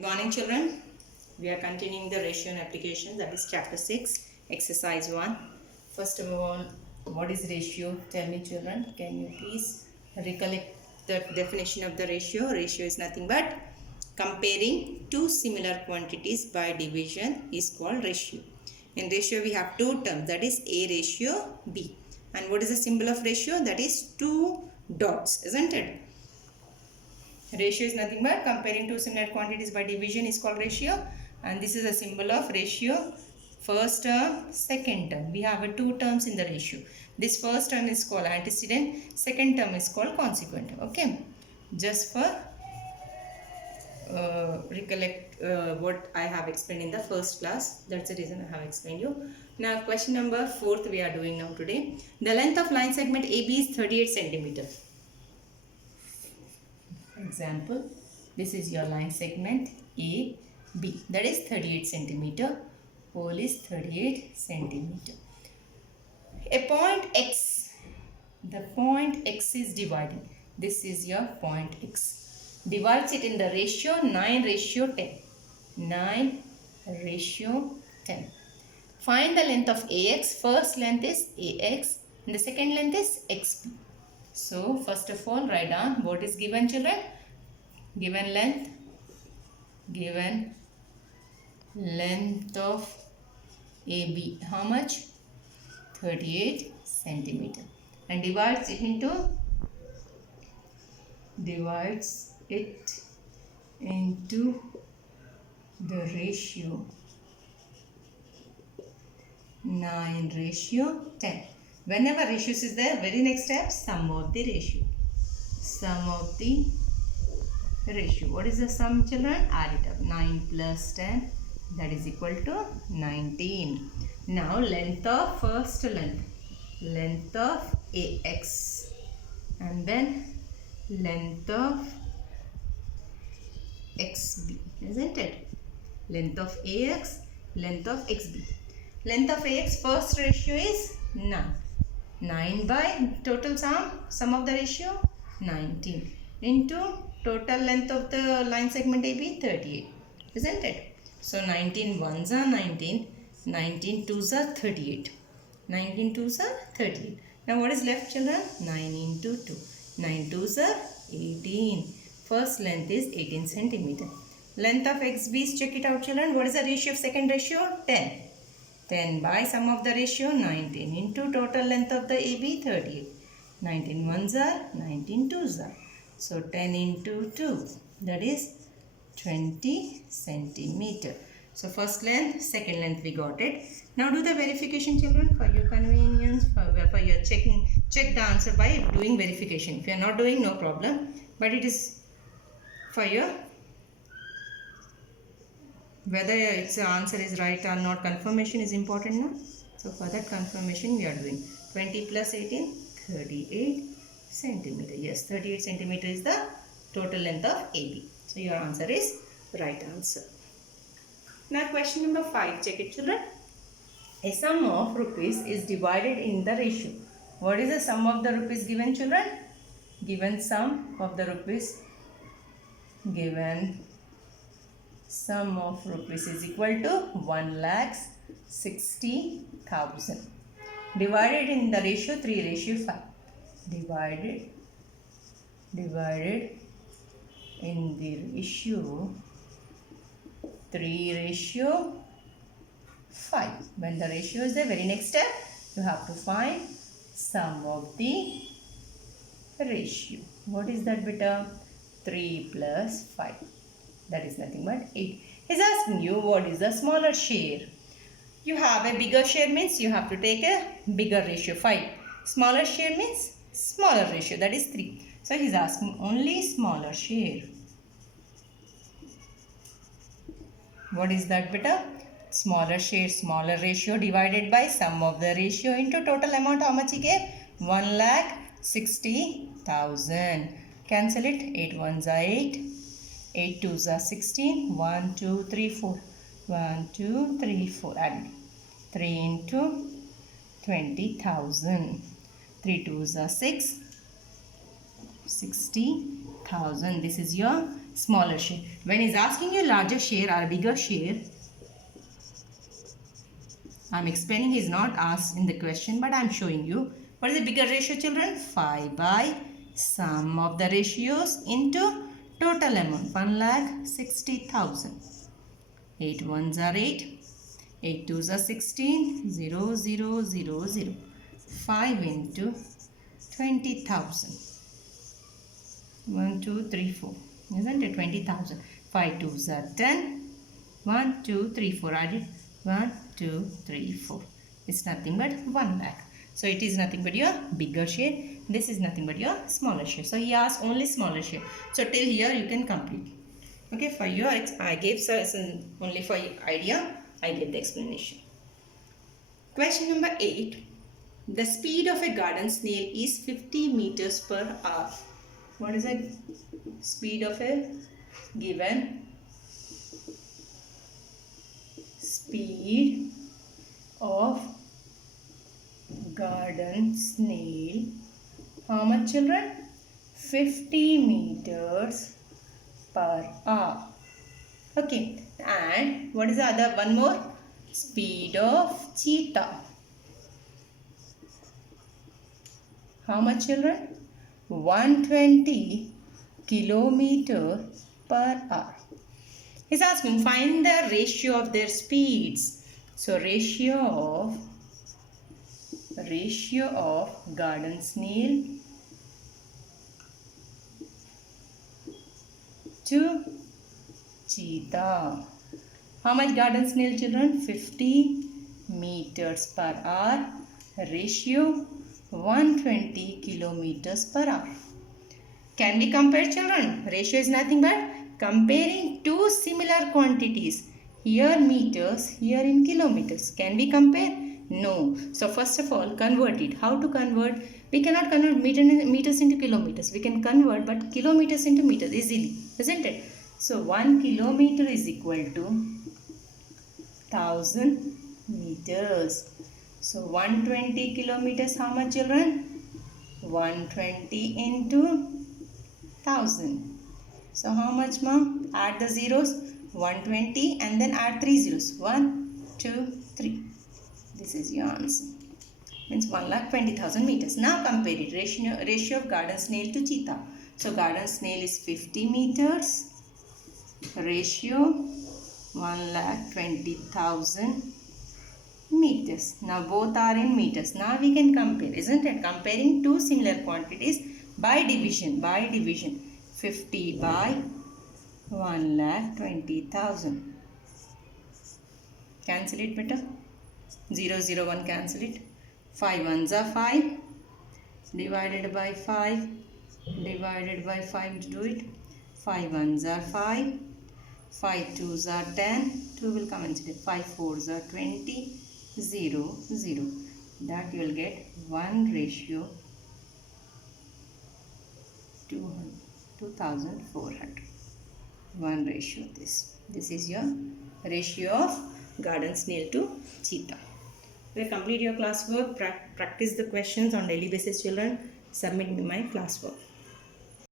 Good morning, children. We are continuing the ratio and application, that is chapter 6, exercise 1. First of all, what is ratio? Tell me, children. Can you please recollect the definition of the ratio? Ratio is nothing but comparing two similar quantities by division is called ratio. In ratio, we have two terms, that is A ratio, B. And what is the symbol of ratio? That is two dots, isn't it? Ratio is nothing but comparing two similar quantities by division is called ratio, and this is a symbol of ratio. First term, second term. We have two terms in the ratio. This first term is called antecedent, second term is called consequent. Okay, just for recollect what I have explained in the first class. That's the reason I have explained you. Now question number 4 we are doing now today. The length of line segment AB is 38 centimeter. Example, this is your line segment A, B, that is 38 centimeter. Pole is 38 centimeter. A point X, the point X is dividing. This is your point X. Divides it in the ratio 9:10. 9:10. Find the length of AX. First length is AX and the second length is XB. So, first of all, write down what is given, children. Given length of AB. How much? 38 centimeter. And divides it into the ratio 9:10. Whenever ratios is there, very next step, sum of the ratio. Sum of the ratio. What is the sum, children? Add it up. 9 plus 10, that is equal to 19. Now length of first length of AX, and then length of XB, isn't it? Length of AX, length of XB. Length of AX first ratio is 9. 9 by total sum of the ratio 19 into total length of the line segment AB 38, isn't it? So 19 ones are 19, 19 twos are 38. 19 twos are 38. Now what is left, children? 9 into 2. 9 twos are 18. First length is 18 centimeter. Length of XB, check it out, children. What is the ratio of second ratio? 10. 10 by sum of the ratio 19 into total length of the AB 38. 19 ones are, 19 twos are. So 10 into 2, that is 20 centimeter. So first length, second length we got it. Now do the verification, children, for your convenience, for your checking. Check the answer by doing verification. If you are not doing, no problem. But it is for your whether its answer is right or not, confirmation is important now. So for that confirmation we are doing 20 plus 18, 38 centimeter. Yes, 38 centimeter is the total length of AB. So your answer is right answer. Now question number 5, check it, children. A sum of rupees is divided in the ratio. What is the sum of the rupees given, children? Given sum of the rupees. Given sum of rupees is equal to 1,60,000. Divided in the ratio 3:5. Divided in the ratio 3:5. When the ratio is the very next step, you have to find sum of the ratio. What is that, beta? 3 plus 5. That is nothing but 8. He's asking you what is the smaller share. You have a bigger share means you have to take a bigger ratio 5. Smaller share means smaller ratio, that is 3. So he's asking only smaller share. What is that, beta? Smaller share, smaller ratio divided by sum of the ratio into total amount. How much he gave? 1,60,000. Cancel it. 8 ones are 8. 8 twos are 16. 1, 2, 3, 4. 1, 2, 3, 4. Add 3 into 20,000. 3 twos are 6. 60,000. This is your smaller share. When he's asking you larger share or bigger share, I'm explaining, he's not asked in the question, but I'm showing you. What is the bigger ratio, children? 5 by sum of the ratios into total amount, 1,60,000. 8 ones are 8, 8 twos are 16, 0, 0, 0, 0. 5 into 20,000. 1, 2, 3, 4. Isn't it? 20,000. 5 twos are 10. 1, 2, 3, 4. Add it. 1, 2, 3, 4. It's nothing but 1 lakh. So it is nothing but your bigger share. This is nothing but your smaller share. So he asked only smaller share. So till here you can complete. Okay, for your I gave only for your idea, I gave the explanation. Question number 8. The speed of a garden snail is 50 meters per hour. What is the speed of a given speed of garden snail? How much, children? 50 meters per hour. Okay, and what is the other one more? Speed of cheetah. How much, children? 120 kilometer per hour. He's asking find the ratio of their speeds. So ratio of garden snail to cheetah. How much garden snail, children? 50 meters per hour. Ratio 120 kilometers per hour. Can we compare, children? Ratio is nothing but comparing two similar quantities. Here meters, here in kilometers. Can we compare? No. So first of all, convert it. How to convert? We cannot convert meters into kilometers. We can convert but kilometers into meters easily, isn't it? So 1 kilometer is equal to 1000 meters. So 120 kilometers, how much, children? 120 into 1000. So how much, ma'am? Add the zeros. 120 and then add 3 zeros. 1, 2, 3. This is your answer. Means 1,20,000 meters. Now compare it. Ratio of garden snail to cheetah. So garden snail is 50 meters. Ratio 1,20,000 meters. Now both are in meters. Now we can compare, isn't it? Comparing two similar quantities by division. 50 by 1,20,000. Cancel it better. 0, 0, 1 cancel it. 5 ones are 5. Divided by 5. Divided by 5 to do it. 5 ones are 5. 5 twos are 10. 2 will come inside. 5 fours are 20. 0, 0. That you will get 1 ratio 2,400. 1 ratio this. This is your ratio of garden snail to cheetah. Well, complete your classwork. Practice the questions on daily basis, children. Submit my classwork.